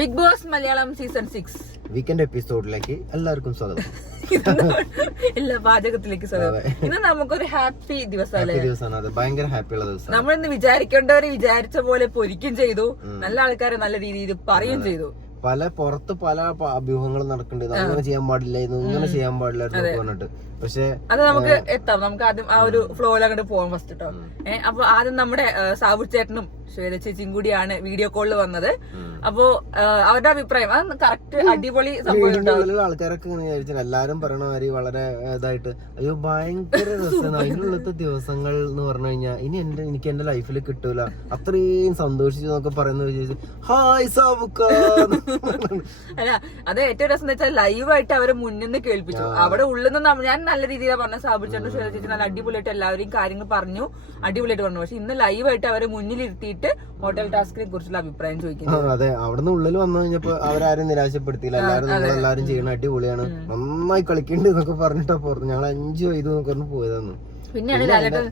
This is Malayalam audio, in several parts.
Big Boss Malayalam season 6 weekend എപ്പിസോഡിലേക്ക് എല്ലാവർക്കും സ്വാഗതം. എല്ലാ പാചകത്തിലേക്ക് സ്വാഗതം. ഇന്ന് നമുക്കൊരു ഹാപ്പി ദിവസമാണ്. അത് ഭയങ്കര ഹാപ്പിയുള്ള ദിവസം. നമ്മളിന്ന് വിചാരിക്കേണ്ടവരെ വിചാരിച്ച പോലെ പൊരിക്കും ചെയ്തു, നല്ല ആൾക്കാരെ നല്ല രീതിയിൽ പറയുകയും ചെയ്തു. പുറത്ത് പല അഭ്യൂഹങ്ങളും നടക്കുന്നുണ്ട്. അങ്ങനെ ചെയ്യാൻ പാടില്ലായിരുന്നു, ഇങ്ങനെ ചെയ്യാൻ പാടില്ലായിരുന്നു പറഞ്ഞിട്ട്. പക്ഷെ അത് നമുക്ക് എത്താം. നമുക്ക് ആദ്യം ആ ഒരു ഫ്ലോയിൽ അങ്ങോട്ട് പോകാം ഫസ്റ്റ് കേട്ടോ. അപ്പൊ ആദ്യം നമ്മുടെ സാബു ചേട്ടനും ശ്വേത ചേച്ചിയും കൂടിയാണ് വീഡിയോ കോളിൽ വന്നത്. അപ്പോ അവരുടെ അഭിപ്രായം അത് കറക്റ്റ് അടിപൊളി സംഭവം. ആൾക്കാരൊക്കെ ഇങ്ങനെ വിചാരിച്ചു, എല്ലാരും പറയണ മാതിരി വളരെ ഇതായിട്ട് അയ്യോ ഭയങ്കര രസമാണ് അതിനുള്ളത്തെ ദിവസങ്ങൾ എന്ന് പറഞ്ഞു കഴിഞ്ഞാൽ ഇനി എനിക്ക് എന്റെ ലൈഫിൽ കിട്ടൂല, അത്രയും സന്തോഷിച്ചു എന്നൊക്കെ പറയുന്ന വിചാരിച്ചു. ഹായ് സാബുക്ക. അല്ല അത് ഏറ്റവും രസം എന്ന് വെച്ചാൽ ലൈവായിട്ട് അവരെ മുന്നിൽ നിന്ന് കേൾപ്പിച്ചു. അവിടെ ഉള്ളിൽ നിന്ന് ഞാൻ നല്ല രീതിയിലാണ് പറഞ്ഞ സാബു ചേട്ടൻ ശ്വേത ചേച്ചി നല്ല അടിപൊളിയായിട്ട് എല്ലാവരെയും കാര്യങ്ങൾ പറഞ്ഞു, അടിപൊളിയായിട്ട് പറഞ്ഞു. പക്ഷെ ഇന്ന് ലൈവായിട്ട് അവരെ മുന്നിലിരുത്തിയിട്ട് ഹോട്ടൽ ടാസ്കിനെ കുറിച്ചുള്ള അഭിപ്രായം ചോദിക്കുന്നു. അതെ, അവിടുന്ന് ഉള്ളിൽ വന്നു കഴിഞ്ഞപ്പോ അവരാരും നിരാശപ്പെടുത്തിയില്ല. എല്ലാവരും ചെയ്യണ അടിപൊളിയാണ്, നന്നായി കളിക്കണ്ട് എന്നൊക്കെ പറഞ്ഞിട്ടാ പുറത്ത് ഞങ്ങൾ എൻജോയ് ചെയ്തു എന്നൊക്കെ പറഞ്ഞു പോയതാണ്. പിന്നെയാണ് ലാലേട്ടൻ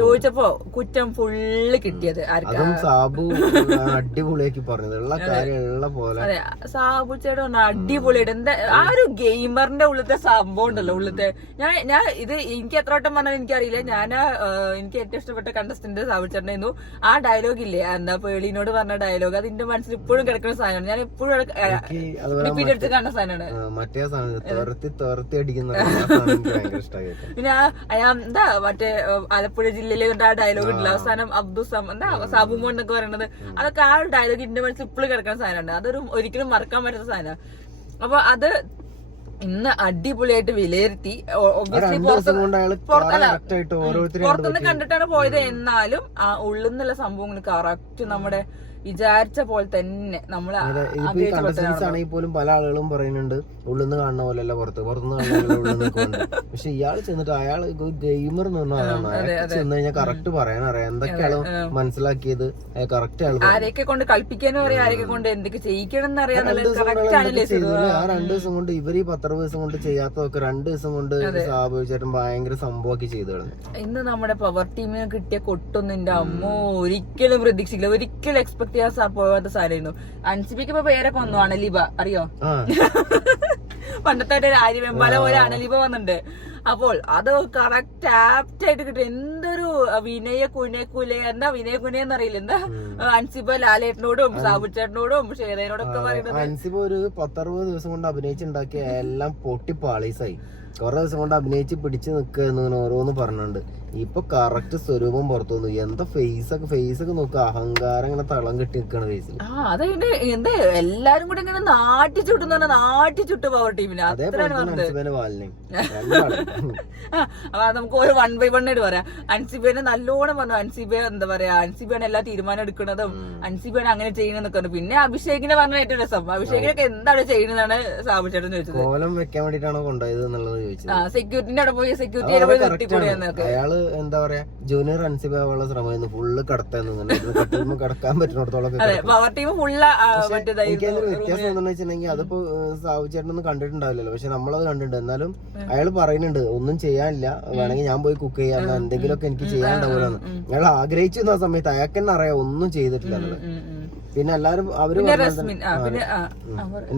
ചോദിച്ചപ്പോ കുറ്റം ഫുള്ള് കിട്ടിയത് സാബു അടിപൊളിയാക്കി പറഞ്ഞത് ഉള്ള കാര്യം ഉള്ള പോലെ. അതെ, സാബു ചേട്ടൻ അടിപൊളിയായിട്ട് എന്താ ആ ഒരു ഗെയിമറിന്റെ ഉള്ളത്തെ സംഭവം ഉണ്ടല്ലോ ഉള്ളത്തെ. ഞാൻ ഇത് എനിക്ക് എത്ര വട്ടം പറഞ്ഞാൽ എനിക്കറിയില്ല. എനിക്ക് ഏറ്റവും ഇഷ്ടപ്പെട്ട കണ്ടസ്റ്റന്റ് സാബു ചേട്ടനായിരുന്നു. ആ ഡയലോഗ് ഇല്ലേ, എന്താ പേളിനോട് പറഞ്ഞ ഡയലോഗ്, അത് എന്റെ മനസ്സിൽ ഇപ്പോഴും കിടക്കുന്ന സാധനമാണ്. ഞാൻ എപ്പോഴും റിപ്പീറ്റ് എടുത്ത് കണ്ട സാധനമാണ്. മറ്റേ അടിക്കുന്ന പിന്നെ എന്താ മറ്റേ ആലപ്പുഴ ജില്ലയിലെ ആ ഡയലോഗ് ഉണ്ടല്ലോ അവസാനം അബ്ദുസം എന്താ സാബുമോ എന്നൊക്കെ പറയുന്നത്, അതൊക്കെ ആ ഒരു ഡയലോഗ് എന്റെ മനസ്സിൽ ഇപ്പോഴും കിടക്കുന്ന സാധനമുണ്ട്. അതൊരു ഒരിക്കലും മറക്കാൻ പറ്റുന്ന സാധനം. അപ്പൊ അത് ഇന്ന് അടിപൊളിയായിട്ട് വിലയിരുത്തി. പുറത്തുനിന്ന് കണ്ടിട്ടാണ് പോയത്, എന്നാലും ആ ഉള്ളിൽ നിന്നുള്ള സംഭവങ്ങൾ കറക്റ്റ് നമ്മുടെ വിചാരിച്ച പോലെ തന്നെ നമ്മള് ആണെങ്കിൽ പോലും പല ആളുകളും പറയുന്നുണ്ട് ഉള്ളിന്ന് കാണുന്ന പോലെയല്ല പുറത്തുനിന്ന് കാണുന്ന ഉള്ളിൽ. പക്ഷെ ഇയാൾ ചെന്നിട്ട് അയാൾ ഗെയിമർ എന്ന് പറഞ്ഞാൽ ചെന്ന് കഴിഞ്ഞാൽ കറക്റ്റ് പറയാനറിയാം എന്തൊക്കെയാണ് മനസ്സിലാക്കിയത്. കറക്റ്റ് ആരെയൊക്കെ കൊണ്ട് കളിപ്പിക്കാനും അറിയാം, ആരെയൊക്കെ കൊണ്ട് എന്തൊക്കെ ചെയ്യിക്കണം എന്നറിയാം. ആ 2 ദിവസം കൊണ്ട് ഇവര് ഈ 10 ദിവസം കൊണ്ട് ചെയ്യാത്തതൊക്കെ 2 ദിവസം കൊണ്ട് ചേട്ടൻ ഭയങ്കര സംഭവമാക്കി ചെയ്തു കളഞ്ഞു. ഇന്ന് നമ്മുടെ പവർ ടീമിന് കിട്ടിയ കൊട്ടൊന്നും എന്റെ അമ്മോ ഒരിക്കലും പ്രതീക്ഷിക്കില്ല, ഒരിക്കലും എക്സ്പെക്ട് പോകാത്ത സാധനമായിരുന്നു. അൻസിബിക്ക് ഇപ്പൊ പേരൊക്കെ വന്നു, അണലിബ അറിയോ? പണ്ടത്തെ ആര്യവെമ്പാല പോലെ അണലിബ വന്നിട്ടുണ്ട്. അപ്പോൾ അത് കറക്റ്റ് ആപ്റ്റ് ആയിട്ട് കിട്ടും. എന്തൊരു വിനയ കുനെ എന്താ വിനയ കുനെന്നറിയില്ല, എന്താ അൻസിബ ലാലേട്ടനോടും സാബുച്ചേട്ടനോടും ശ്വേതയോടും ഒക്കെ പറയുന്നത്. അൻസിബ ഒരു 10-60 ദിവസം കൊണ്ട് അഭിനയിച്ചുണ്ടാക്കിയ എല്ലാം പൊട്ടിപ്പാളീസായി. കുറെ ദിവസം കൊണ്ട് അഭിനയിച്ച് പിടിച്ചു നിൽക്കുന്ന ഓരോന്ന് പറഞ്ഞുണ്ട്. ഇപ്പൊ കറക്റ്റ് സ്വരൂപം പുറത്തു വന്നു. എന്താ ഫേസൊക്കെ നോക്കുക, അഹങ്കാരം ഇങ്ങനെ തളം കെട്ടി നിൽക്കണ ഫേസിൽ. അതെ, എന്താ എല്ലാരും കൂടെ ഇങ്ങനെ നാട്ടിച്ചുട്ട് പവർ ടീമിന് നമുക്ക് ഒരു 1 by 1 ആയിട്ട് പറയാം. അൻസിബേനെ നല്ലോണം പറഞ്ഞു. അൻസിബ എന്താ പറയാ, അൻസിബയാണ് എല്ലാ തീരുമാനം എടുക്കുന്നതും, അൻസിബയാണ് അങ്ങനെ ചെയ്യുന്നതൊക്കെ പറഞ്ഞു. പിന്നെ അഭിഷേകിനെ പറഞ്ഞ ഏറ്റവും രസം, അഭിഷേകിനൊക്കെ എന്താണ് ചെയ്യുന്നതാണ് സാബു ചേട്ടൻ ചോദിച്ചത്. കോലം വെക്കാൻ വേണ്ടിട്ടാണോ കൊണ്ടുപോയത് എന്നുള്ളത് ചോദിച്ചത്. സെക്യൂരിറ്റിന്റെ അവിടെ പോയി സെക്യൂരിറ്റി പോയി നിർത്തിക്കൂടിയെന്നൊക്കെ. അയാള് എന്താ പറയാ ജൂനിയർ അൻസിബ ആവാനുള്ള ശ്രമമായിരുന്നു. ഫുള്ള് കടത്താൻ കടക്കാൻ പറ്റുന്നിടത്തോളം. പവർ ടീം ഫുള്ള് വ്യത്യാസം എന്താണെന്ന് വെച്ചിട്ടുണ്ടെങ്കിൽ അതിപ്പോ സാബു ചേട്ടനൊന്നും കണ്ടിട്ടുണ്ടാവില്ലല്ലോ, പക്ഷെ നമ്മളത് കണ്ടിട്ടുണ്ട്. എന്നാലും അയാൾ പറയുന്നുണ്ട് ഒന്നും ചെയ്യാനില്ല, വേണമെങ്കിൽ ഞാൻ പോയി കുക്ക് ചെയ്യാൻ, എന്തെങ്കിലുമൊക്കെ എനിക്ക് ചെയ്യാനുണ്ടാവില്ലെന്ന്. അയാൾ ആഗ്രഹിച്ചിരുന്ന ആ സമയത്ത് അയാൾക്ക് തന്നെ അറിയാം ഒന്നും ചെയ്തിട്ടില്ല എന്നുള്ളത്. പിന്നെ എല്ലാരും അവര്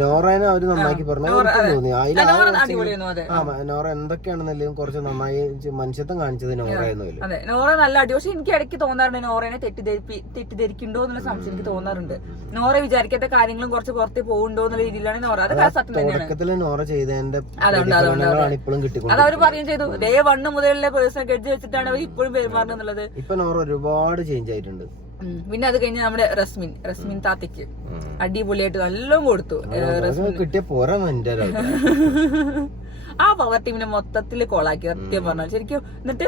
നോറേനെ അവര് നന്നാക്കി പറഞ്ഞു തോന്നി. നോറ എന്തൊക്കെയാണെന്നല്ലേ കുറച്ച് നന്നായി മനുഷ്യത്വം കാണിച്ചത് നോറയായിരുന്നു. അതെ, നോറ നല്ല അടി. പക്ഷെ എനിക്ക് ഇടയ്ക്ക് തോന്നാറുണ്ട് നോറേനെ തെറ്റിദ്ധരിക്കണ്ടോ എന്നുള്ള സംശയം എനിക്ക് തോന്നാറുണ്ട്. നോറ വിചാരിക്കാത്ത കാര്യങ്ങളും കുറച്ച് പുറത്ത് പോകുന്നുണ്ടോ എന്നുള്ള രീതിയിലാണ് നോറ. അത് സത്യം തന്നെയാണ്. തുടക്കത്തില് നോറ ചെയ്തതിന്റെ ഇപ്പോഴും കിട്ടി. അത് അവര് പറയുകയും ചെയ്തു. ഡേ 1 മുതലുള്ള പേഴ്സണൽ ഗഡ്ജ് വെച്ചിട്ടാണ് അവർ ഇപ്പോഴും പെരുമാറുന്നത് എന്നുള്ളത്. ഇപ്പൊ നോറ ഒരുപാട് ചേഞ്ച് ആയിട്ടുണ്ട്. പിന്നെ അത് കഴിഞ്ഞ് നമ്മുടെ റസ്മിൻ താത്തയ്ക്ക് അടിപൊളിയായിട്ട് നല്ലോണം കൊടുത്തു. കിട്ടിയ പോരാ ആ പവർ ടീമിനെ മൊത്തത്തില് കോളാക്കി സത്യം പറഞ്ഞാൽ ശരിക്കും. എന്നിട്ട്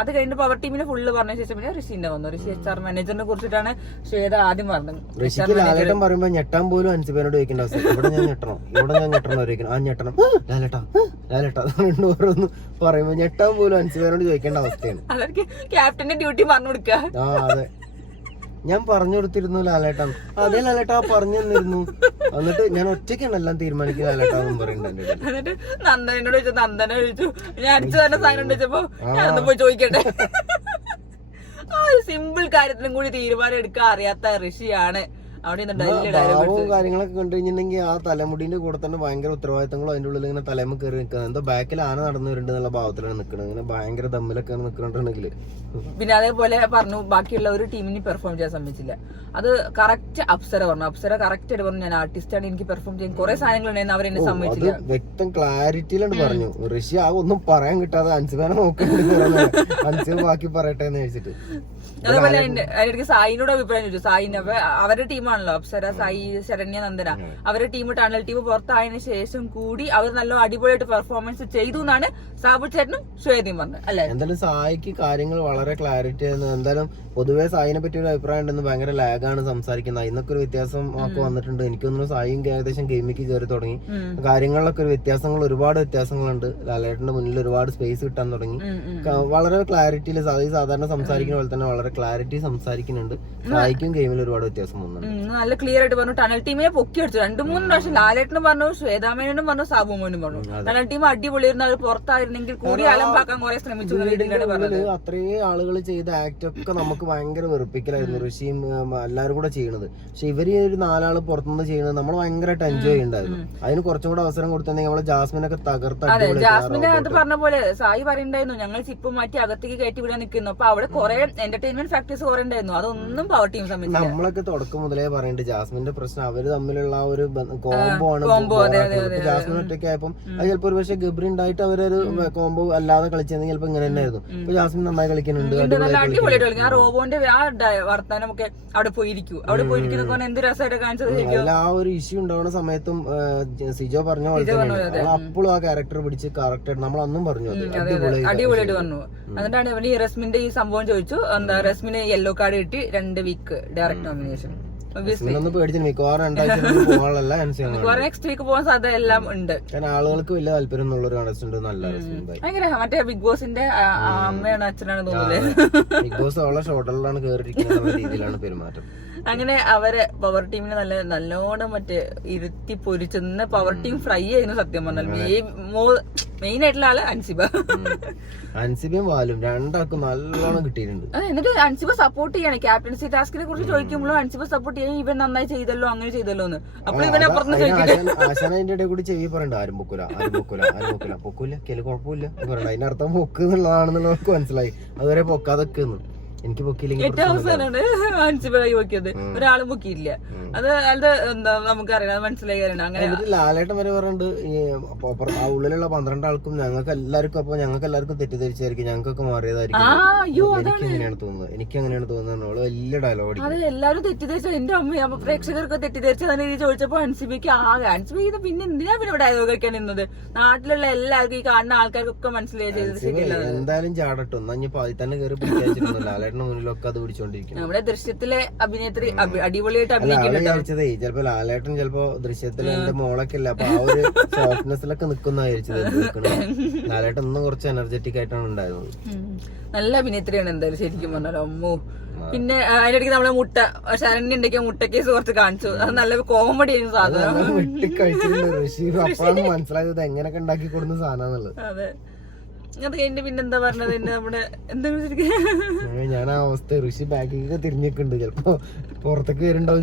അത് കഴിഞ്ഞിട്ട് പവർ ടീമിനെ ഫുള്ള് പറഞ്ഞ ശേഷം പിന്നെ ഋഷിന്റെ വന്നു. ഋഷി HR മാനേജറിനെ കുറിച്ചിട്ടാണ് ശ്വേത ആദ്യം പറഞ്ഞത്. ഋഷിക്ക് ലാലേട്ടൻ പറയുമ്പോ ഞെട്ടാൻ പോലും അൻസിബേനോട് ചോദിക്കേണ്ട അവസ്ഥ. ഇവിടെ ഞാൻ ഞെട്ടണം ചോദിക്കണം. ആ ഞെട്ടണം ലാലേട്ടാ ഓരോന്ന് പറയുമ്പോ ഞെട്ടാൻ പോലും അൻസിബേനോട് ചോദിക്കേണ്ട അവസ്ഥയാണ്. അവർക്ക് ക്യാപ്റ്റന്റെ ഡ്യൂട്ടി പറഞ്ഞു കൊടുക്കുക. അതെ, ഞാൻ പറഞ്ഞു കൊടുത്തിരുന്നു ലാലേട്ടൻ. അതേ ലാലേട്ടാ പറഞ്ഞു തന്നിരുന്നു. എന്നിട്ട് ഞാൻ ഒറ്റയ്ക്കാണ് എല്ലാം തീരുമാനിക്കുന്നത് ലാലേട്ടാന്നും പറയുന്നുണ്ട്. എന്നിട്ട് നന്ദനോട് ചോദിച്ചു, നന്ദന ചോദിച്ചു ഞാൻ അടിച്ചു തന്നെ സാധനം ചോദിച്ചപ്പോ ഞാൻ പോയി ചോദിക്കട്ടെ. ആ ഒരു സിമ്പിൾ കാര്യത്തിലും കൂടി തീരുമാനം എടുക്കാൻ അറിയാത്ത ഋഷിയാണ് അവിടെ നിന്ന് ഡൽഹി ഡയലോഗ് ഭാവവും കാര്യങ്ങളൊക്കെ കണ്ടു കഴിഞ്ഞിട്ടുണ്ടെങ്കിൽ ആ തലമുടിന്റെ കൂടെ തന്നെ ഭയങ്കര ഉത്തരവാദിത്തങ്ങളും അതിന്റെ ഉള്ളിൽ ഇങ്ങനെ തലമ കയറി നിൽക്കുന്നത്, എന്തോ ബാക്കിൽ ആന നടന്നു വരുന്നുണ്ട് എന്നുള്ള ഭാവത്തിലാണ് നിൽക്കുന്നത്. ഇങ്ങനെ ഭയങ്കര ദമ്മിലൊക്കെ നിൽക്കുന്നുണ്ടെങ്കിൽ പിന്നെ അതേപോലെ പറഞ്ഞു ബാക്കിയുള്ള ഒരു ടീമിന് പെർഫോം ചെയ്യാൻ സമ്മതിച്ചില്ല. അത് കറക്റ്റ് അപ്സര പറഞ്ഞു. അപ്സര കറക്റ്റ് ആയിട്ട് പറഞ്ഞു, ഞാൻ ആർട്ടിസ്റ്റാണ്, എനിക്ക് പെർഫോം ചെയ്യാൻ കുറെ സാധനങ്ങളുണ്ടായിരുന്നു, അവരെന്നെ സമ്മതിച്ചില്ല. വ്യക്തം ക്ലാരിറ്റിയിലാണ് പറഞ്ഞു. ഋഷി ആ ഒന്നും പറയാൻ കിട്ടാതെ അൻസിബാനെ നോക്കുന്നുണ്ട്, അൻസിബ ബാക്കി പറയട്ടെ എന്ന് വെച്ചിട്ട്. അതേപോലെ അതിനിടയ്ക്ക് സായിനോട് അഭിപ്രായം ചോദിച്ചു. സായിന് അവരുടെ ടീമാണല്ലോ അപ്സര, സായി, ശരണ്യ, നന്ദന, അവരുടെ ടീം ടണൽ ടീം പുറത്തായതിനു ശേഷം കൂടി അവർ നല്ല അടിപൊളിയായിട്ട് പെർഫോമൻസ് ചെയ്തു എന്നാണ് സാബു ചേട്ടനും ശ്വേതയും പറഞ്ഞത് അല്ലെ. എന്തായാലും സായിക്ക് കാര്യങ്ങൾ വളരെ ക്ലാരിറ്റി ആയിരുന്നു. എന്തായാലും പൊതുവെ സായിനെ പറ്റി ഒരു അഭിപ്രായം ഉണ്ടെന്ന്, ഭയങ്കര ലാഗാണ് സംസാരിക്കുന്നത്, അതിനൊക്കെ ഒരു വ്യത്യാസം ഒക്കെ വന്നിട്ടുണ്ട്. എനിക്കൊന്നും സായിയും ഏകദേശം ഗെയിമിക്ക് കയറി തുടങ്ങി, കാര്യങ്ങളിലൊക്കെ ഒരു ഒരുപാട് വ്യത്യാസങ്ങളുണ്ട്. ലാലേട്ടന്റെ മുന്നിൽ ഒരുപാട് സ്പേസ് കിട്ടാൻ തുടങ്ങി. വളരെ ക്ലാരിറ്റിയിൽ സാധാരണ സംസാരിക്കുന്ന പോലെ തന്നെ വളരെ ക്ലാരിറ്റി സംസാരിക്കുന്നുണ്ട്. സായിക്കും ഗെയിമിൽ ഒരുപാട് വ്യത്യാസം വന്നിട്ടുണ്ട്. നല്ല ക്ലിയർ ആയിട്ട് പറഞ്ഞു. ടണൽ ടീമിനെ പൊക്കി അടിച്ചു 2-3 പ്രാവശ്യം. ലാലേട്ടനും പറഞ്ഞു, ശ്വേതാമേനും പറഞ്ഞു, സാബുമോനും പറഞ്ഞു. ടണൽ ടീം അടിപൊളിയായിരുന്നു. അവർ പുറത്തായിരുന്നെങ്കിൽ കൂടി അലമ്പാക്കാൻ കുറെ ശ്രമിച്ചു. അത്രയും ആളുകൾ ചെയ്ത ആക്ട് ഒക്കെ നമുക്ക് ഭയങ്കര വെറുപ്പിക്കലായിരുന്നു, ഋഷിയും എല്ലാവരും കൂടെ ചെയ്യണത്. പക്ഷെ ഇവര് ഒരു 4 ആള് പുറത്തുനിന്ന് ചെയ്യണത് നമ്മൾ ഭയങ്കരമായിട്ട് എൻജോയ് ചെയ്യുന്നുണ്ടായിരുന്നു. അതിന് കുറച്ചും കൂടെ അവസരം കൊടുത്തിട്ടുണ്ടെങ്കിൽ നമ്മളെ ജാസ്മിനൊക്കെ അതെ, ജാസ്മിനെ അത് പറഞ്ഞ പോലെ സായി പറയുണ്ടായിരുന്നു, ഞങ്ങൾ ചിപ്പ് മാറ്റി അകത്തേക്ക് കയറ്റി വിടാൻ നിൽക്കുന്നു. അപ്പൊ അവിടെ കുറെ എന്റർടൈൻമെന്റ് ഫാക്ടേഴ്സ് കുറെ ഉണ്ടായിരുന്നു, അതൊന്നും പവർ ടീം സംബന്ധിച്ചു. നമ്മളൊക്കെ തുടക്കം മുതലേ പറയുന്നുണ്ട് ജാസ്മിന്റെ പ്രശ്നം അവര് തമ്മിലുള്ള ഒരു കോംബോ ആണ്. ജാസ്മിൻ ഒറ്റയ്ക്ക് ആയപ്പം അത് ചിലപ്പോ ഒരു പക്ഷേ ഗബ്രി ഉണ്ടായിട്ട് അവരൊരു കോംബോ അല്ലാതെ കളിച്ചെങ്കിൽ ചിലപ്പോ ഇങ്ങനെ തന്നെയായിരുന്നു. ഇപ്പൊ ജാസ്മിൻ നന്നായി കളിക്കുന്നുണ്ട്, അടിപൊളിയായിട്ട് കളിക്കും. ആ റോബോന്റെ ആ വർത്താനമൊക്കെ അവിടെ പോയിരിക്കും, അവിടെ പോയിരിക്കുന്ന എന്ത് രസമായിട്ട് കാണിച്ചത്. ആ ഒരു ഇഷ്യൂ ഉണ്ടാവുന്ന സമയത്തും സിജോ പറഞ്ഞ പോലെ തന്നെ അപ്പോഴും ആ ക്യാരക്ടർ പിടിച്ച് കറക്റ്റ് ആയിട്ട് നമ്മൾ അന്നും പറഞ്ഞു അടിപൊളിയായിട്ട് പറഞ്ഞു. എന്നിട്ടാണ് അവന് ഈ റസ്മിന്റെ ഈ സംഭവം ചോദിച്ചു. എന്താ റസ്മിന് യെല്ലോ കാർഡ് കിട്ടി 2 week direct nomination. Next week പോകാൻ സാധ്യത എല്ലാം ഉണ്ട്. ആളുകൾക്ക് വലിയ താല്പര്യം ഉള്ള ഒരു കണ്ടസ്റ്റന്റ് നല്ല ഭയങ്കര മറ്റേ ബിഗ് ബോസിന്റെ അമ്മയാണ് അച്ഛനാണ് തോന്നുന്നത്. ബിഗ് ബോസ് അവളെ ഷോട്ടറിലാണ് കേറിയിരിക്കുന്ന രീതിയിലാണ് പെരുമാറ്റം. അങ്ങനെ അവരെ പവർ ടീമിന് നല്ലോണം മറ്റേ ഇരുത്തി പൊരിച്ചെന്ന് പവർ ടീം ഫ്രൈ ആയിരുന്നു സത്യം പറഞ്ഞാൽ. മെയിൻ ആയിട്ടുള്ള ആള് അൻസിബ. അൻസിബയും വാലും രണ്ടാൾക്കും നല്ലോണം കിട്ടിയിട്ടുണ്ട്. എന്നിട്ട് അൻസിബ സപ്പോർട്ട് ചെയ്യാണ്. ക്യാപ്റ്റൻസി ടാസ്കിനെ കുറിച്ച് ചോദിക്കുമ്പോഴും അൻസിബ സപ്പോർട്ട് ചെയ്യാൻ, ഇവൻ നന്നായി ചെയ്തല്ലോ അങ്ങനെ ചെയ്തല്ലോ എന്ന്. അപ്പോൾ ഇവനെ അപ്പുറത്ത് ആശാന അതിന്റെ ഇടയിൽ കൂടി ചെവി പറയണ്ട, ആരും പൊക്കൂല കേല് കുഴപ്പമില്ല പറയണ്ട. അതിന്റെ അർത്ഥം പൊക്ക് എന്നുള്ളതാണെന്നുള്ള നമുക്ക് മനസ്സിലായി. അതുവരെ പൊക്കാതൊക്കെ എനിക്ക് ഏറ്റവും അവസാനമാണ് അൻസിബായി പൊക്കിയത്, ഒരാള് പൊക്കിയില്ല. അത് എന്താ നമുക്കറിയാം, മനസ്സിലായി കാര്യം. അങ്ങനെ ലാലേട്ടൻ വരെ പറഞ്ഞിട്ട് ആ ഉള്ളിലുള്ള 12 ആൾക്കും ഞങ്ങൾക്ക് എല്ലാവർക്കും തെറ്റിദ്ധരിച്ചായിരിക്കും, ഞങ്ങൾക്കൊക്കെ മാറിയതായിരിക്കും, എനിക്കങ്ങനെയാണ് തോന്നുന്നത്. വലിയ ഡയലോഗ്. അത് എല്ലാവരും തെറ്റിദ്ധരിച്ചു. എന്റെ അമ്മ പ്രേക്ഷകർക്ക് തെറ്റിദ്ധരിച്ചതിനെ ചോദിച്ചപ്പോ അൻസിബയ്ക്ക് ആകെ ഇത് പിന്നെ എന്തിനാ പിന്നെ ഡയലോഗ് കഴിക്കാൻ നിന്നത്? നാട്ടിലുള്ള എല്ലാവർക്കും ഈ കാണുന്ന ആൾക്കാർക്കൊക്കെ മനസ്സിലായി ചെയ്തത്. എന്തായാലും ചാടട്ടോ, എന്നാ ഇനി പാതി തന്നെ കയറി പിടിക്കാച്ചിരുന്നു. ലാലേട്ടൻ മുന്നിലൊക്കെ അത് പിടിച്ചോണ്ടിരിക്കും. നമ്മുടെ ദൃശ്യത്തിലെ അഭിനേത്രി അടിപൊളിയായിട്ട് അഭിനയിക്കുന്നുണ്ട്. ചിലപ്പോ ലാലേട്ടൻ ചിലപ്പോ ദൃശ്യത്തിൽ എന്റെ മോളൊക്കെ ഇല്ല, അപ്പൊ ആ ഒരു സോഫ്റ്റ്നെസ്സിലൊക്കെ നിക്കുന്ന വിചാരിച്ചത്. ലാലേട്ടൻ ഒന്നും കുറച്ച് എനർജറ്റിക് ആയിട്ടാണ് ഉണ്ടായിരുന്നത്. നല്ല അഭിനേത്രിയാണ് എന്തായാലും ശരിക്കും പറഞ്ഞാൽ. അമ്മോ, പിന്നെ അതിനിടയ്ക്ക് നമ്മളെ ശരണ്യ ഉണ്ടെങ്കിൽ മുട്ടക്കേസ് കുറച്ച് കാണിച്ചു. അത് നല്ല കോമഡി ആയിരുന്നു സാധനം. അപ്പോഴാണ് മനസ്സിലായത് എങ്ങനെയൊക്കെ ഉണ്ടാക്കി കൊടുക്കുന്ന സാധനം. അതെ, അത് കഴിഞ്ഞിട്ട് പിന്നെന്താ പറഞ്ഞത് നമ്മുടെ എന്താ ഞാൻ ആ അവസ്ഥ ഋഷി ബാക്കിലേക്ക് തിരിഞ്ഞിട്ടുണ്ട്, ചിലപ്പോ പുറത്തേക്ക് വരുന്നുണ്ടാവും.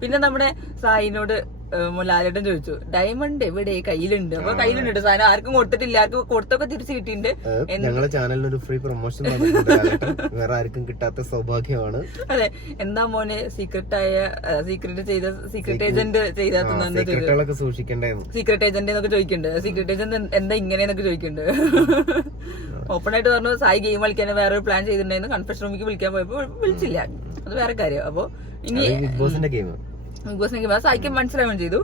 പിന്നെ നമ്മുടെ സായിനോട് ലാലേട്ടൻ ചോദിച്ചു, ഡയമണ്ട് എവിടെ കയ്യിലുണ്ട്? അപ്പൊ കയ്യിലുണ്ട് സാധനം, ആർക്കും കൊടുത്തിട്ടില്ല, ആർക്കും കൊടുത്തൊക്കെ തിരിച്ചു കിട്ടിയിട്ടുണ്ട്. ഞങ്ങളെ ചാനലിന് ഒരു ഫ്രീ പ്രൊമോഷൻ വേറെ ആർക്കും കിട്ടാത്ത സൗഭാഗ്യമാണ്. അതെ, എന്താ മോനെ സീക്രട്ട് ഏജന്റ് ചെയ്താൽ സൂക്ഷിക്കണ്ടായിരുന്നു, സീക്രട്ട് ഏജന്റ് എന്നൊക്കെ ചോദിക്കുന്നുണ്ട്. സീക്രട്ട് ഏജന്റ് എന്താ ഇങ്ങനെയെന്നൊക്കെ ചോദിക്കുന്നുണ്ട്. ഓപ്പൺ ആയിട്ട് പറഞ്ഞു സായി ഗെയിം കളിക്കാൻ വേറെ പ്ലാൻ ചെയ്തിട്ടുണ്ടായിരുന്നു, കൺഫെഷൻ റൂമിലേക്ക് വിളിക്കാൻ പോയപ്പോ വിളിച്ചില്ല, അത് വേറെ കാര്യം. അപ്പൊ ഇനി ബിഗ് ബോസിന്റെ ഗെയിം സായിക്ക് മനസ്സിലാവുകയും ചെയ്തു.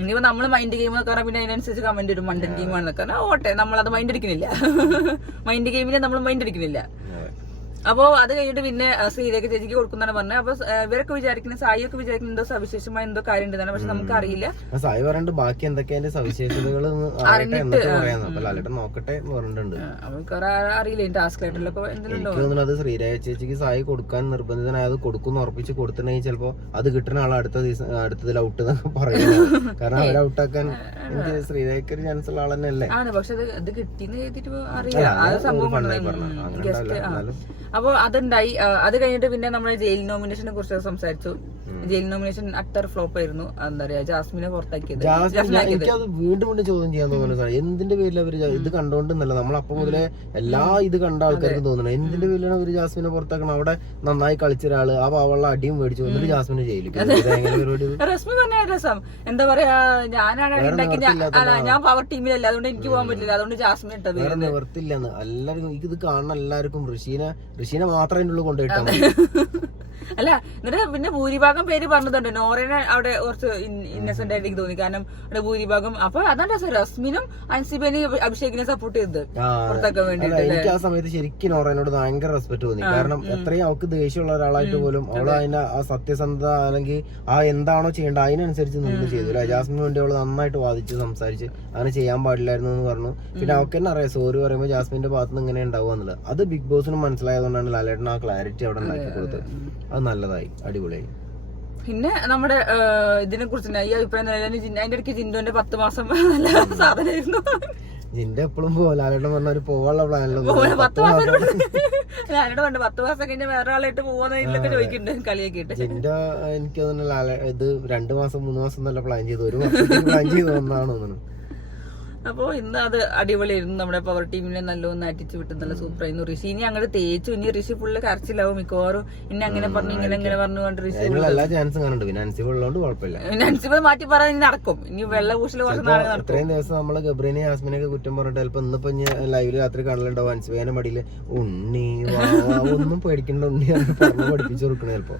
ഇനിയിപ്പോ നമ്മള് മൈൻഡ് ഗെയിം എന്നൊക്കെ പറഞ്ഞാൽ പിന്നെ അതിനനുസരിച്ച് കമന്റ് വരും, മണ്ടൻ ഗെയിം ആണെന്നൊക്കെ പറഞ്ഞാൽ ഓട്ടെ, നമ്മളത് മൈൻഡ് അടിക്കുന്നില്ല. മൈൻഡ് ഗെയിമിനെ നമ്മൾ മൈൻഡ് അടിക്കുന്നില്ല. അപ്പൊ അത് കഴിഞ്ഞിട്ട് പിന്നെ ശ്രീരേഖ ചേച്ചിക്ക് കൊടുക്കുന്നതാണ് പറഞ്ഞത്. അപ്പൊ ഇവരൊക്കെ വിചാരിക്കുന്നത്, സായിയൊക്കെ വിചാരിക്കുന്നത് എന്തോ സവിശേഷമായ എന്തോ കാര്യം ഉണ്ടെന്നാണ്. പക്ഷെ നമുക്ക് അറിയില്ല. സായി പറഞ്ഞിട്ട് ബാക്കി എന്തൊക്കെയാ സവിശേഷതകൾ നോക്കട്ടെ പറഞ്ഞിട്ടുണ്ട്. നമുക്ക് അറിയില്ല ടാസ്ക് ആയിട്ടുള്ളൊക്കെ എന്തെങ്കിലും. അത് ശ്രീരേഖ ചേച്ചിക്ക് സായി കൊടുക്കാൻ നിർബന്ധിതനായത് കൊടുക്കുന്നു ഉറപ്പിച്ച് കൊടുത്തിട്ടുണ്ടെങ്കിൽ ചിലപ്പോ അത് കിട്ടുന്ന ആൾ അടുത്തതിൽ ഔട്ട് എന്നൊക്കെ പറയുന്നത്. കാരണം അവരെ ഔട്ടാക്കാൻ എനിക്ക് ശ്രീരേഖ ഒരു ചാൻസ് ഉള്ള ആൾ തന്നെ അല്ലേ ആണ്. പക്ഷെ അത് കിട്ടിയെന്ന് എഴുതിട്ട് അറിയാം, ആ സംഭവം അപ്പൊ അതുണ്ടായി. അത് കഴിഞ്ഞിട്ട് പിന്നെ നമ്മൾ ജയിൽ നോമിനേഷനെ കുറിച്ച് സംസാരിച്ചു. ജയിൽ നോമിനേഷൻ അട്ടർ ഫ്ലോപ്പ് ആയിരുന്നു. എന്താ പറയാ, ജാസ്മിനെ പുറത്താക്കിയത്. എനിക്കത് വീണ്ടും വീണ്ടും ചോദ്യം ചെയ്യാൻ തോന്നുന്നു. എന്തിന്റെ പേരിൽ അവര് ഇത് കണ്ടോണ്ടെന്നല്ല, നമ്മളപ്പം മുതലേ എല്ലാ ഇത് കണ്ട ആൾക്കാർക്ക് തോന്നുന്നു എന്തിന്റെ പേരിലാണ് അവര് ജാസ്മിനെ പുറത്താക്കണം. അവിടെ നന്നായി കളിച്ച ഒരാള് ആ പാവള്ള അടിയും മേടിച്ചു വന്നിട്ട് ജാസ്മിനെ ജയിലിൽ. റസ്മി പറഞ്ഞ രസം എന്താ പറയാ, ഞാൻ പവർ ടീമിലല്ല, അതുകൊണ്ട് എനിക്ക് പോകാൻ പറ്റില്ല, അതുകൊണ്ട് ജാസ്മിൻ ഇട്ടത്. വേറെ നിവർത്തില്ലെന്ന് എല്ലാവർക്കും ഇത് കാണുന്ന എല്ലാവർക്കും ഋഷീനെ മാത്രമേ അതിൻ്റെ ഉള്ളിൽ കൊണ്ടുപോയിട്ടാണ്. അല്ല, എന്നിട്ട് പിന്നെ ഭൂരിഭാഗം പേര് പറഞ്ഞതുണ്ട്. നോറേനെ അവിടെ കുറച്ച് ഇന്നസെന്റ് ആയിട്ട് എനിക്ക് തോന്നി, കാരണം അവിടെ ഭൂരിഭാഗം. അപ്പൊ അതാണ് രസം, റസ്മിനും അൻസിബേനെയും അഭിഷേകിനെ സപ്പോർട്ട് ചെയ്തത് പുറത്താക്കാൻ വേണ്ടിട്ട്. എനിക്ക് ആ സമയത്ത് ശരിക്കും നോറേനോട് ഭയങ്കര റെസ്പെക്ട് തോന്നി. കാരണം എത്രയും അവൾക്ക് ദേഷ്യമുള്ള ഒരാളായിട്ട് പോലും അവൾ അതിന്റെ ആ സത്യസന്ധത അല്ലെങ്കിൽ ആ എന്താണോ ചെയ്യേണ്ടത് അതിനനുസരിച്ച് നിന്ന് ചെയ്തു. ജാസ്മിന് വേണ്ടി അവള് നന്നായിട്ട് വാദിച്ച് സംസാരിച്ച് അങ്ങനെ ചെയ്യാൻ പാടില്ലായിരുന്നു എന്ന് പറഞ്ഞു. പിന്നെ അവൾക്ക് തന്നെ അറിയാം സോറി പറയുമ്പോൾ ജാസ്മിന്റെ ഭാഗത്ത് നിന്ന് ഇങ്ങനെ ഉണ്ടാവുക എന്നുള്ളത്. അത് ബിഗ് ബോസിന് മനസ്സിലായതുകൊണ്ടാണ് ലാലേട്ടൻ ആ ക്ലാരിറ്റി അവിടെ ഉണ്ടാക്കി കൊടുത്തത്. അത് നല്ലതായി, അടിപൊളിയായി. പിന്നെ നമ്മുടെ ഇതിനെ കുറിച്ച് ഈ അഭിപ്രായം അതിന്റെ ഇടയ്ക്ക് ജിൻഡോന്റെ 10 മാസം നല്ല സാധനമായിരുന്നു. ജിൻഡോ എപ്പോഴും ലാലേട്ടൻ പറഞ്ഞ ഒരു പോവാനുള്ള പ്ലാനിലോ 10 മാസം ലാലേട്ടൻ പറഞ്ഞു 10 മാസം കഴിഞ്ഞാൽ വേറെ ആളായിട്ട് പോവാന്നൊക്കെ ചോദിക്കുന്നുണ്ട് കളിയാക്കിയിട്ട്. ജിൻഡോ എനിക്ക് തോന്നുന്നു ഇത് 2 മാസം 3 മാസം നല്ല പ്ലാൻ ചെയ്തു, 1 വർഷത്തേക്ക് പ്ലാൻ ചെയ്തു ഒന്നാണ് തോന്നുന്നു. അപ്പൊ ഇന്ന് അത് അടിപൊളിയായിരുന്നു. നമ്മുടെ പവർ ടീമിനെ നല്ലോന്ന് അറ്റിച്ചു വിട്ട് നല്ല സൂപ്പർ ആയിരുന്നു. ഋഷിനെ അങ്ങോട്ട് തേച്ചു. ഇനി ഋഷി ഫുള്ള് കരച്ചിലാവും മിക്കവാറും. ഇന്നെ അങ്ങനെ പറഞ്ഞു ഇങ്ങനെ പറഞ്ഞു കൊണ്ട് ഋഷി എല്ലാ ചാൻസും കാണുന്നുണ്ട്. പിന്നെ അൻസിബ് ഉള്ളതുകൊണ്ട് കുഴപ്പമില്ല. പിന്നെ അൻസിബ് മാറ്റി പറയാൻ ഇനി നടക്കും. ഇനി വെള്ള പൂശില് കുറച്ച് നാളെ നടക്കും. ഇത്രയും ദിവസം നമ്മള് ഗബ്രീനെ യാസ്മിനൊക്കെ കുറ്റം പറഞ്ഞിട്ട് ചിലപ്പോ ഇന്നിപ്പോ ലൈവില് രാത്രി കാണലുണ്ടാവും അൻസിബേന്റെ മടിയില് ഉണ്ണി ഒന്നും പേടിക്കണ്ട ഉണ്ണി പറഞ്ഞു പഠിപ്പിച്ചു കൊടുക്കണേ ചിലപ്പോ.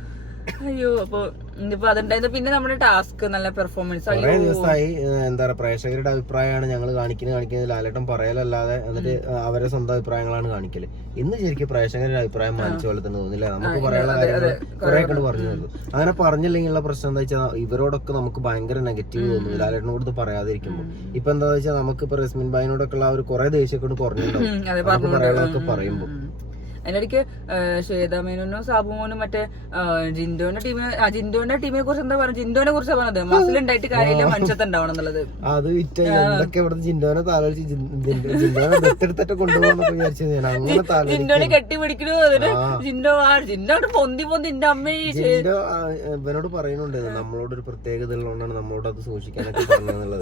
അയ്യോ, അപ്പൊ ഇനിയിപ്പോ അതുണ്ടായിരുന്നു. പിന്നെ നമ്മുടെ ടാസ്ക് നല്ല പെർഫോമൻസ്. കുറെ ദിവസമായി എന്താ പറയാ പ്രേക്ഷകരുടെ അഭിപ്രായമാണ് ഞങ്ങൾ കാണിക്കുന്നത് ലാലേട്ടൻ പറയലല്ലാതെ. എന്നിട്ട് അവരെ സ്വന്തം അഭിപ്രായങ്ങളാണ് കാണിക്കല്. ഇന്ന് ശരിക്കും പ്രേക്ഷകരുടെ അഭിപ്രായം മാനിച്ച പോലെ തന്നെ തോന്നില്ല. നമുക്ക് പറയാനുള്ള കാര്യങ്ങൾ കുറെ കണ്ട് പറഞ്ഞു തരുന്നു. അങ്ങനെ പറഞ്ഞില്ലെങ്കിലുള്ള പ്രശ്നം എന്താ വെച്ചാൽ ഇവരോടൊക്കെ നമുക്ക് ഭയങ്കര നെഗറ്റീവ് തോന്നുന്നു ലാലേട്ടനോട് ഇത് പറയാതിരിക്കുമ്പോൾ. ഇപ്പൊ എന്താ വെച്ചാൽ നമുക്കിപ്പോ റസ്മിൻ ഭായിനോടൊക്കെ ഉള്ള ഒരു കുറെ ദേഷ്യമൊക്കെ കുറഞ്ഞിട്ടുണ്ടാവും നമുക്ക് പറയാനുള്ളതൊക്കെ പറയുമ്പോൾ. അതിനിടയ്ക്ക് ശ്വേത മേനോനും സാബുമോനും മറ്റേ ജിൻഡോന്റെ ടീമിനെ കുറിച്ച് എന്താ പറയുക, ജിൻഡോനെ കുറിച്ച് പറഞ്ഞത് മസിലുണ്ടായിട്ട് കാര്യമില്ല മനുഷ്യത്തെ ഉണ്ടാവണം എന്നുള്ളത്. അത് എന്തൊക്കെ ഇവിടെ ജിൻഡോനെ താലോചിച്ച് ജിൻഡോനെ ദത്തെടുത്തിട്ട് കൊണ്ടുപോകാന്നൊക്കെ വിചാരിച്ചു. അങ്ങനെ ജിൻഡോനെ കെട്ടിപ്പിടിക്കണു. അതിന് ജിൻഡോ പൊന്തി എന്റെ അമ്മയെ ജിൻഡോ ഇവനോട് പറയുന്നുണ്ട് നമ്മളോട് ഒരു പ്രത്യേകത ഉള്ളതുകൊണ്ടാണ് നമ്മളോട് അത് സൂക്ഷിക്കാനൊക്കെ പറഞ്ഞത്.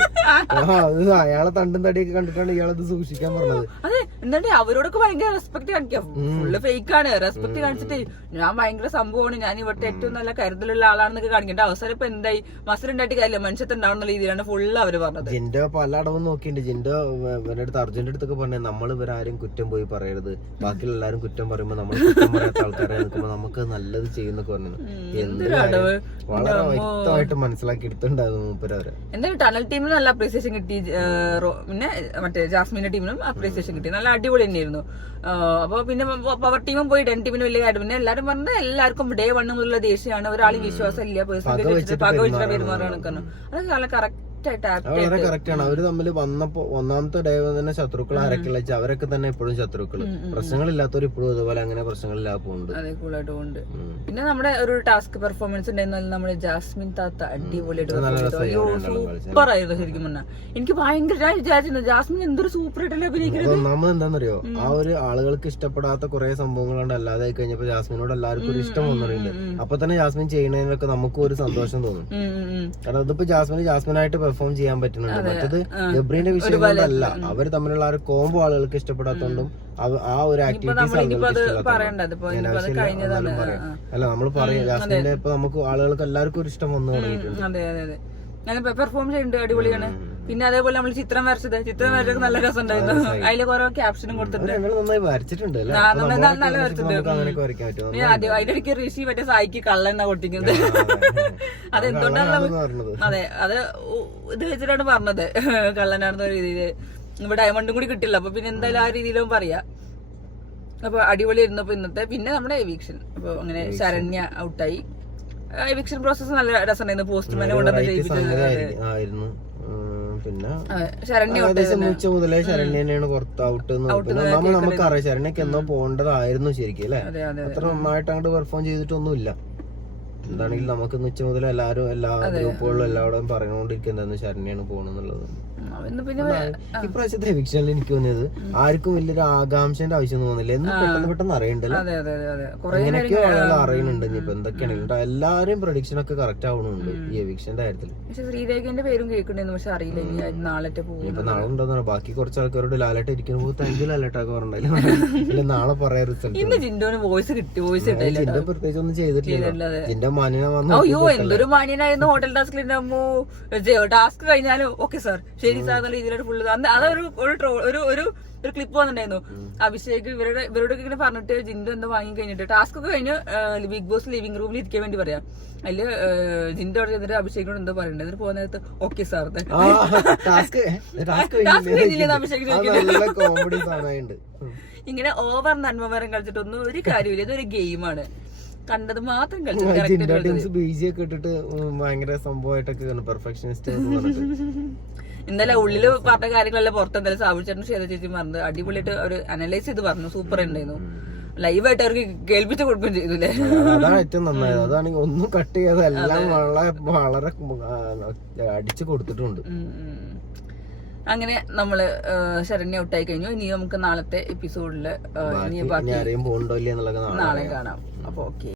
അത് അയാളെ തണ്ടും തടിയൊക്കെ കണ്ടിട്ടാണ് ഇയാളത് സൂക്ഷിക്കാൻ പറഞ്ഞത്. അതെ, എന്നിട്ട് അവരോടൊക്കെ ഭയങ്കര റെസ്പെക്ട് കാണിക്കാം. ഫുള്ള് ഫേക്ക് ആണ്. റെസ്പെക്ട് കാണിച്ചിട്ട് ഞാൻ ഭയങ്കര സംഭവമാണ്, ഞാൻ ഇവിടുത്തെ ഏറ്റവും നല്ല കരുതലുള്ള ആളാണെന്നൊക്കെ കാണിക്കേണ്ട അവസരം ഇപ്പൊ എന്തായി മസിലുണ്ടായിട്ട് കാര്യമില്ല മനുഷ്യത്തെ ഉണ്ടാവുന്ന രീതിയിലാണ് ഫുള്ള് അവര് പറഞ്ഞത്. ജിൻഡോ പല അടവും നോക്കിയിട്ടുണ്ട്. ജിൻഡോ ഇവരുടെ അടുത്ത് അർജുന്റെ അടുത്തൊക്കെ പറഞ്ഞത് നമ്മൾ ഇവരാരും കുറ്റം പോയി പറയരുത്, ബാക്കിയുള്ള എല്ലാരും കുറ്റം പറയുമ്പോ നമ്മൾ കുറ്റം പറയാത്ത ആൾക്കാരെ നിൽക്കുമ്പോ നമുക്ക് നല്ലത് ചെയ്യുന്നൊക്കെ പറഞ്ഞത്. വളരെ വ്യക്തമായിട്ട് മനസ്സിലാക്കി എടുത്തിട്ടുണ്ടായിരുന്നു മൂപ്പരവരെ. എന്തായാലും ടണൽ ടീമിന് നല്ല അപ്രീസിയേഷൻ കിട്ടി. പിന്നെ മറ്റേ ജാസ്മിന്റെ ടീമിനും അപ്രീസിയേഷൻ കിട്ടി. നല്ല അടിപൊളി തന്നെയായിരുന്നു. അപ്പൊ പിന്നെ പവർ ടീമും പോയി ഡെൻ ടീമിന് വലിയ കാര്യം. പിന്നെ എല്ലാരും പറഞ്ഞത് എല്ലാവർക്കും ഡേ 1 മുതലുള്ള ദേഷ്യമാണ്, ഒരാളും വിശ്വാസം ഇല്ല, പേഴ്സണൽ പകവെച്ചിട്ട് പെരുമാറാണ്. അതൊക്കെ നല്ല കറക്റ്റ് വളരെ കറക്റ്റ് ആണ്. അവര് തമ്മിൽ വന്നപ്പോ ഒന്നാമത്തെ ഡേ തന്നെ ശത്രുക്കൾ ആരൊക്കെയുള്ള വെച്ചാൽ അവരൊക്കെ തന്നെ എപ്പോഴും ശത്രുക്കള്. പ്രശ്നങ്ങളില്ലാത്തവർ ഇപ്പോഴും അതുപോലെ അങ്ങനെ പ്രശ്നങ്ങളില്ലാതെ പോകുന്നുണ്ട്. പിന്നെ നമ്മുടെ ഒരു ടാസ്ക് പെർഫോമൻസ് ഉണ്ടായിരുന്നാലും നമ്മുടെ ജാസ്മിൻ താത്ത അടിപൊളിയായിട്ട് സൂപ്പർ ആയിരുന്നു. ശരിക്കും പറഞ്ഞാൽ എനിക്ക് ഭയങ്കര ഞാൻ വിചാരിച്ചിരുന്നു ജാസ്മിൻ എന്തൊരു സൂപ്പർ ആയിട്ടല്ലേ അഭിനയിക്കുന്നത്. ഒന്നാമത് എന്താണെന്നറിയോ, ആ ഒരു ആളുകൾക്ക് ഇഷ്ടപ്പെടാത്ത കുറെ സംഭവങ്ങളുണ്ട് അല്ലാതെ കഴിഞ്ഞപ്പോ ജാസ്മിനോട് എല്ലാവർക്കും ഒരു ഇഷ്ടം വന്നിട്ടുണ്ട്. അപ്പൊ തന്നെ ജാസ്മിൻ ചെയ്യുന്നതിനൊക്കെ നമുക്കും ഒരു സന്തോഷം തോന്നും. കാരണം ഇതിപ്പോ ജാസ്മിനായിട്ട് പെർഫോം ചെയ്യാൻ പറ്റുന്നുണ്ട്. മറ്റത് ഗബ്രീന്റെ വിഷയം കൊണ്ടല്ല, അവർ തമ്മിലുള്ള ആ ഒരു കോംബോ ആളുകൾക്ക് ഇഷ്ടപ്പെടാത്തോണ്ടും ആ ഒരു ആക്ടിവിറ്റീസ് അല്ല നമ്മൾ പറയാം ജാസ്മിന്റെ ഇപ്പൊ നമുക്ക് ആളുകൾക്ക് എല്ലാവർക്കും ഒരു ഇഷ്ടം വന്നു തുടങ്ങിയിട്ടുണ്ട്. ഞാൻ പെർഫോം ചെയ്യുന്നുണ്ട്, അടിപൊളിയാണ്. പിന്നെ അതേപോലെ നമ്മൾ ചിത്രം വരച്ചത് നല്ല രസം ഉണ്ടായിരുന്നു. അതിൽ കുറെ ക്യാപ്ഷനും കൊടുത്തിട്ടുണ്ട്. നന്നായി വരച്ചിട്ടുണ്ട്. നല്ല വരച്ചിട്ടുണ്ട്. അതിലിടയ്ക്ക് ഋഷി മറ്റേ സായിക്ക് കള്ളെണ്ണ പൊട്ടിക്കുന്നത് അതെന്തുകൊണ്ടാണ്. അതെ, അത് ഇത് വെച്ചിട്ടാണ് പറഞ്ഞത് കള്ളനാണെന്ന രീതിയില്. ഇവിടെ ഡയമണ്ടും കൂടി കിട്ടില്ല, അപ്പൊ പിന്നെ എന്തായാലും ആ രീതിയിലും പറയാ. അപ്പൊ അടിപൊളിയായിരുന്നു അപ്പൊ ഇന്നത്തെ. പിന്നെ നമ്മുടെ എവിക്ഷൻ, അപ്പൊ അങ്ങനെ ശരണ്യ ഔട്ടായി. എവിക്ഷൻ പ്രോസസ് നല്ല രസമുണ്ടായിരുന്നു. പോസ്റ്റ്മാനെ കൊണ്ടുവന്ന് ജയിപ്പിച്ചായിരുന്നു. പിന്നെ ഉച്ച മുതലേ ശരണ്യ തന്നെയാണ് പുറത്ത് ഔട്ട്. നമുക്കറിയാം ശരണ്യക്ക് എന്നോ പോകേണ്ടതായിരുന്നു ശരിക്കും അല്ലെ. അത്ര നന്നായിട്ട് അങ്ങോട്ട് പെർഫോം ചെയ്തിട്ടൊന്നുമില്ല. എന്താണെങ്കിലും നമുക്ക് ഉച്ച മുതൽ എല്ലാരും എല്ലാ ഗ്രൂപ്പുകളിലും എല്ലാവരും പറഞ്ഞുകൊണ്ടിരിക്കുന്നത് ശരണ്യാണ് പോണെന്നുള്ളത്. പിന്നെ ഇപ്രാവശ്യത്തെ എവിക്ഷനിൽ എനിക്ക് തോന്നിയത് ആർക്കും വലിയൊരു ആകാംക്ഷന്റെ ആവശ്യം തോന്നുന്നില്ല. എന്ന് പെട്ടെന്ന് അറിയണ്ടല്ലോ, അങ്ങനെയൊക്കെ ആളുകൾ അറിയുന്നുണ്ട്. ഇനിയിപ്പോ എന്തൊക്കെയാണെങ്കിലും എല്ലാരും പ്രൊഡിക്ഷൻ ഒക്കെ കറക്റ്റ് ആവണുണ്ട് ഈ എവിക്ഷന്റെ കാര്യത്തിൽ. പക്ഷെ ശ്രീരേഖന്റെ പേരും കേൾക്കണ്ടെന്ന് പക്ഷെ അറിയില്ല ഇനി നാളെ പോകും. ഇപ്പൊ നാളെ ഉണ്ടോന്നാണ് ബാക്കി കുറച്ച് ആൾക്കാരോട് ലാലേട്ട ഇരിക്കുമ്പോൾ താങ്ക് യു ലാലേട്ടൊക്കെ പറഞ്ഞില്ല നാളെ പറയാ റിസൾട്ട്. ഇന്ന് ജിൻഡോന് വോയിസ് കിട്ടി, വോയിസ് കിട്ടില്ല. ജിൻഡോ പ്രത്യേകിച്ച് ഒന്നും ചെയ്തിട്ടില്ല. ജിൻഡോ മാന്യന വന്നു. അയ്യോ എന്തൊരു മാന്യനായിരുന്നു ഹോട്ടൽ ടാസ്കിൽ. ടാസ്ക് കഴിഞ്ഞാലും ഓക്കെ സാർ ശരി സാർ എന്നുള്ള രീതിയിലൊരു ഫുള്ള് അതൊരു ഒരു ക്ലിപ്പ് വന്നിട്ടുണ്ടായിരുന്നു. അഭിഷേക് ഇവരോടൊക്കെ ഇങ്ങനെ പറഞ്ഞിട്ട് ജിൻഡു എന്തോ വാങ്ങി കഴിഞ്ഞിട്ട് ടാസ്ക് ഒക്കെ കഴിഞ്ഞ് ബിഗ് ബോസ് ലിവിംഗ് റൂമിൽ ഇരിക്കാൻ വേണ്ടി പറയാം. അതില് ജിൻഡു അവിടെ ചെന്നിട്ട് അഭിഷേകിനോട് എന്തോ പറയണ്ടേ, എന്നിട്ട് പോകുന്ന നേരത്ത് ഓക്കെ സാർ അഭിഷേക് ഇങ്ങനെ ഓവർ നന്മമരം കളിച്ചിട്ടൊന്നും ഒരു കാര്യമില്ല. ഇതൊരു ഗെയിമാണ്, കണ്ടത് മാത്രം കളിച്ചു. ബീജിയൊക്കെ ഇട്ടിട്ട് ഭയങ്കര സംഭവമായിട്ടൊക്കെ പെർഫെക്ഷനിസ്റ്റ്. എന്തായാലും ഉള്ളില് പറഞ്ഞ കാര്യങ്ങളെല്ലാം പുറത്ത് എന്തായാലും സാവിച്ചേട്ടനും ശ്വേത ചേച്ചി പറഞ്ഞത് അടിപൊളിയായിട്ട് ഒരു അനലൈസ് ചെയ്ത് പറഞ്ഞു. സൂപ്പർ ഉണ്ടായിരുന്നു. ലൈവായിട്ട് അവർക്ക് കേൾപ്പിച്ച് കൊടുക്കുകയും ചെയ്തില്ലേ. അതാണ് ഏറ്റവും നന്നായത്. അതാണെങ്കിൽ ഒന്നും കട്ട് ചെയ്യാതെ എല്ലാം വളരെ അടിച്ചു കൊടുത്തിട്ടുണ്ട്. അങ്ങനെ നമ്മള് ശരണ്യ ഔട്ടായി കഴിഞ്ഞു. ഇനി നമുക്ക് നാളത്തെ എപ്പിസോഡില് ആരെയും പോകണ്ടോ ഇല്ല എന്നുള്ളത് നാളെ കാണാം. അപ്പൊ ഓക്കെ.